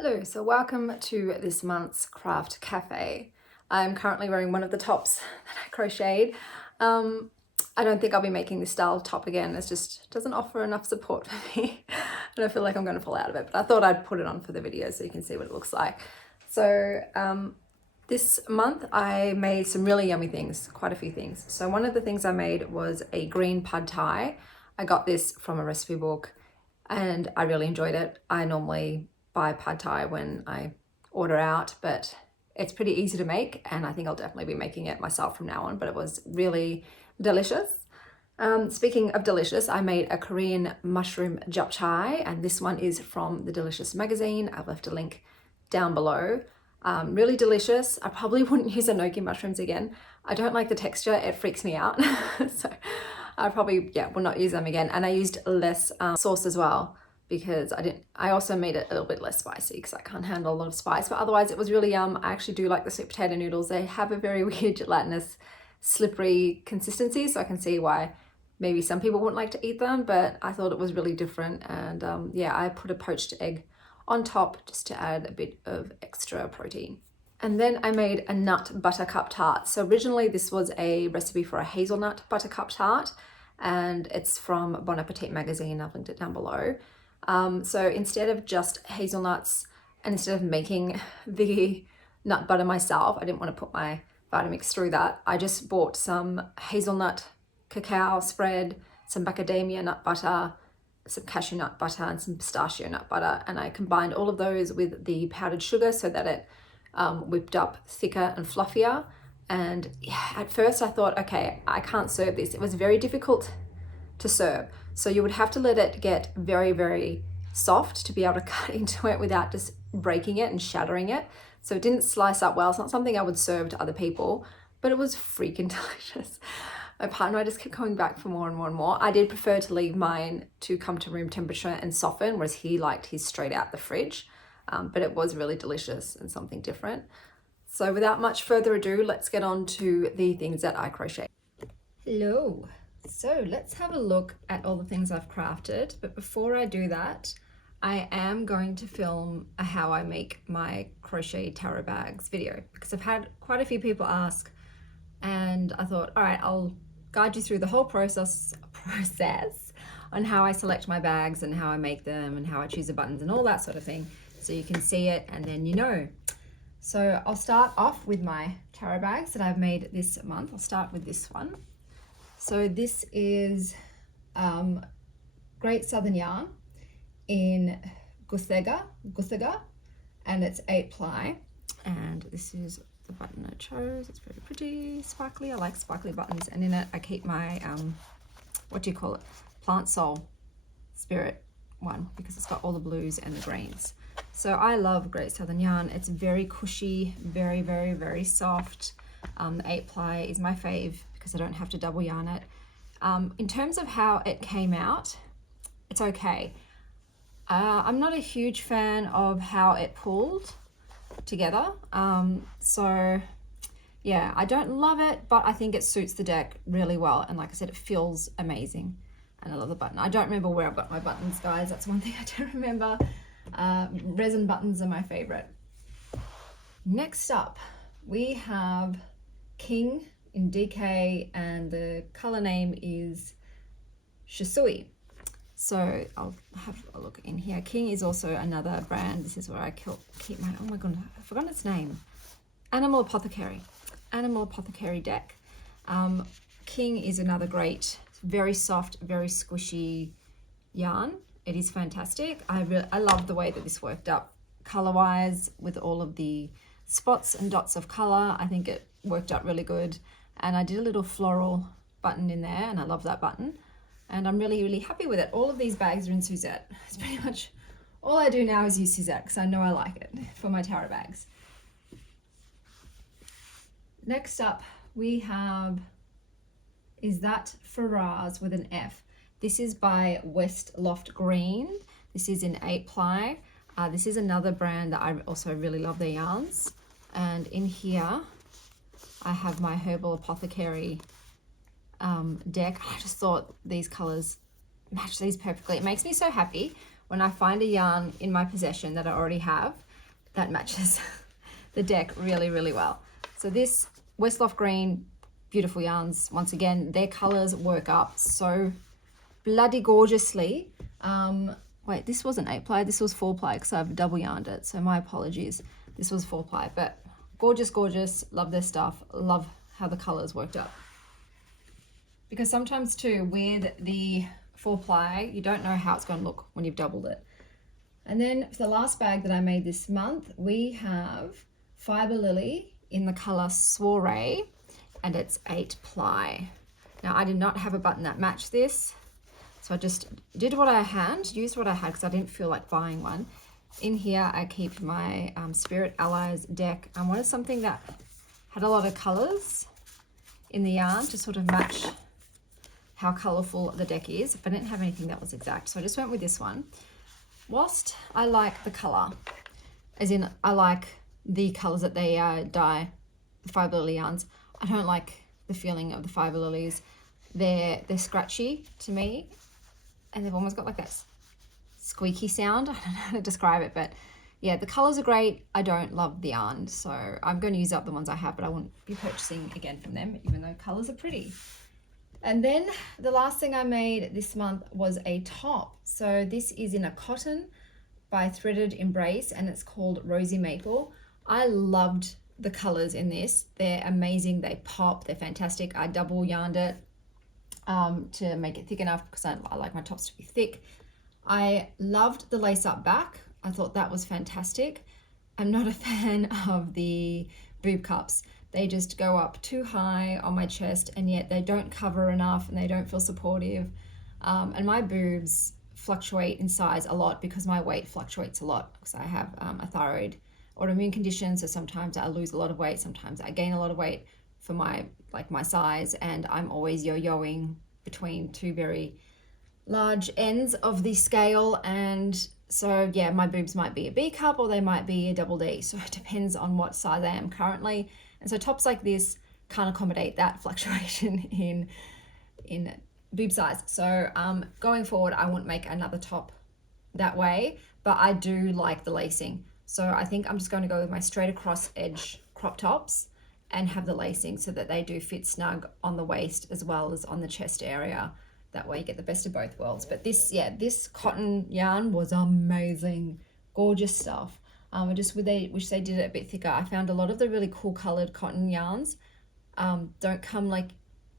Hello, so welcome to this month's Craft Cafe. I'm currently wearing one of the tops that I crocheted. I don't think I'll be making this style top again. It just doesn't offer enough support for me. And I feel like I'm going to fall out of it, but I thought I'd put it on for the video so you can see what it looks like. So this month I made some really yummy things, quite a few things. So one of the things I made was a green pad thai. I got this from a recipe book and I really enjoyed it. I normally buy pad thai when I order out, but it's pretty easy to make and I think I'll definitely be making it myself from now on, but it was really delicious. Speaking of delicious, I made a Korean mushroom japchae, and this one is from the Delicious magazine. I've left a link down below. Really delicious. I probably wouldn't use enoki mushrooms again. I don't like the texture, it freaks me out. So I probably, will not use them again. And I used less sauce as well because I also made it a little bit less spicy because I can't handle a lot of spice, but otherwise it was really yum. I actually do like the sweet potato noodles. They have a very weird gelatinous, slippery consistency, so I can see why maybe some people wouldn't like to eat them, but I thought it was really different. And I put a poached egg on top just to add a bit of extra protein. And then I made a nut buttercup tart. So originally this was a recipe for a hazelnut buttercup tart, and it's from Bon Appetit magazine. I've linked it down below. So instead of just hazelnuts, and instead of making the nut butter myself, I didn't want to put my Vitamix through that. I just bought some hazelnut cacao spread, some macadamia nut butter, some cashew nut butter, and some pistachio nut butter. And I combined all of those with the powdered sugar so that it whipped up thicker and fluffier. And at first I thought, okay, I can't serve this. It was very difficult to serve. So you would have to let it get very, very soft to be able to cut into it without just breaking it and shattering it. So it didn't slice up well. It's not something I would serve to other people, but it was freaking delicious. My partner, I just kept coming back for more and more and more. I did prefer to leave mine to come to room temperature and soften, whereas he liked his straight out the fridge. But it was really delicious and something different. So without much further ado, let's get on to the things that I crochet. Hello. So let's have a look at all the things I've crafted. But before I do that, I am going to film a how I make my crochet taro bags video because I've had quite a few people ask, and I thought, all right, I'll guide you through the whole process on how I select my bags and how I make them and how I choose the buttons and all that sort of thing, so you can see it and then you know. So I'll start off with my taro bags that I've made this month. I'll start with this one. So this is Great Southern Yarn in Guthega, and it's 8-ply. And this is the button I chose. It's very pretty, sparkly. I like sparkly buttons. And in it, I keep my, Plant Soul Spirit one, because it's got all the blues and the greens. So I love Great Southern Yarn. It's very cushy, very, very, very soft. The 8-ply is my fave because I don't have to double yarn it. In terms of how it came out, it's okay. I'm not a huge fan of how it pulled together. So yeah, I don't love it, but I think it suits the deck really well. And like I said, it feels amazing. And I love the button. I don't remember where I've got my buttons, guys. That's one thing I don't remember. Resin buttons are my favorite. Next up, we have King in DK, and the color name is Shisui. So I'll have a look in here. King is also another brand. This is where I keep my, oh my goodness, I've forgotten its name. Animal Apothecary deck. King is another great, very soft, very squishy yarn. It is fantastic. I love the way that this worked up color-wise with all of the spots and dots of color. I think it worked out really good. And I did a little floral button in there, and I love that button. And I'm really, really happy with it. All of these bags are in Suzette. It's pretty much all I do now is use Suzette because I know I like it for my taro bags. Next up, we have Is That Faraz with an F. This is by West Loft Green. This is in 8-ply. This is another brand that I also really love their yarns. And in here, I have my Herbal Apothecary deck. I just thought these colors match these perfectly. It makes me so happy when I find a yarn in my possession that I already have that matches the deck really, really well. So this Westloft Green, beautiful yarns. Once again, their colors work up so bloody gorgeously. Wait, this wasn't 8-ply, this was 4-ply because I've double yarned it. So my apologies. This was 4-ply, but gorgeous, gorgeous. Love their stuff. Love how the colors worked up. Because sometimes too, with the 4-ply, you don't know how it's going to look when you've doubled it. And then for the last bag that I made this month, we have Fiber Lily in the color Soiree, and it's 8-ply. Now I did not have a button that matched this, so I just did what I had, used what I had because I didn't feel like buying one. In here I keep my Spirit Allies deck. I wanted something that had a lot of colors in the yarn to sort of match how colorful the deck is, but I didn't have anything that was exact, so I just went with this one. Whilst I like the color, as in I like the colors that they dye, the Fiber Lily yarns, I don't like the feeling of the Fiber Lilies. They're scratchy to me, and they've almost got like that squeaky sound. I don't know how to describe it, but yeah, the colors are great. I don't love the yarn, so I'm going to use up the ones I have, but I won't be purchasing again from them, even though colors are pretty. And then the last thing I made this month was a top. So this is in a cotton by Threaded Embrace, and it's called Rosy Maple. I loved the colors in this. They're amazing. They pop. They're fantastic. I double yarned it to make it thick enough because I like my tops to be thick. I loved the lace up back. I thought that was fantastic. I'm not a fan of the boob cups. They just go up too high on my chest, and yet they don't cover enough and they don't feel supportive. And my boobs fluctuate in size a lot because my weight fluctuates a lot because I have a thyroid autoimmune condition. So sometimes I lose a lot of weight, sometimes I gain a lot of weight for my size, and I'm always yo-yoing between two very large ends of the scale. And so yeah, my boobs might be a B cup or they might be a double D. So it depends on what size I am currently. And so tops like this can't accommodate that fluctuation in boob size. So going forward, I won't make another top that way, but I do like the lacing. So I think I'm just going to go with my straight across edge crop tops and have the lacing so that they do fit snug on the waist as well as on the chest area. That way you get the best of both worlds. But this cotton yarn was amazing. Gorgeous stuff. I just wish they did it a bit thicker. I found a lot of the really cool colored cotton yarns don't come like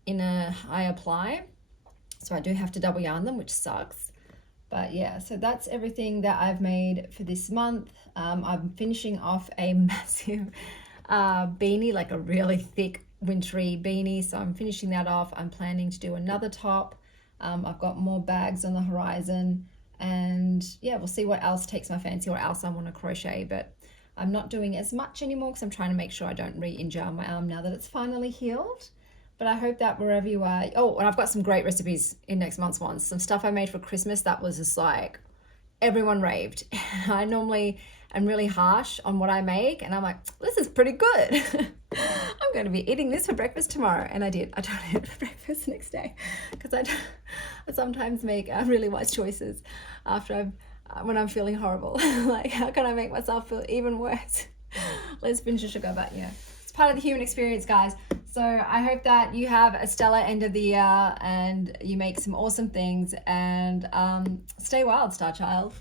in a higher ply. So I do have to double yarn them, which sucks. But yeah, so that's everything that I've made for this month. I'm finishing off a massive beanie, like a really thick wintry beanie. So I'm finishing that off. I'm planning to do another top. I've got more bags on the horizon, and yeah, we'll see what else takes my fancy, what else I want to crochet. But I'm not doing as much anymore because I'm trying to make sure I don't re-injure my arm now that it's finally healed. But I hope that wherever you are, oh, and I've got some great recipes in next month's ones. Some stuff I made for Christmas that was just like, everyone raved. I normally am really harsh on what I make, and I'm like, this is pretty good. I'm going to be eating this for breakfast tomorrow. And I did. I tried it for breakfast the next day because I sometimes make really wise choices after when I'm feeling horrible. Like, how can I make myself feel even worse? Let's binge the sugar, but yeah, it's part of the human experience, guys. So I hope that you have a stellar end of the year and you make some awesome things, and stay wild, Star Child.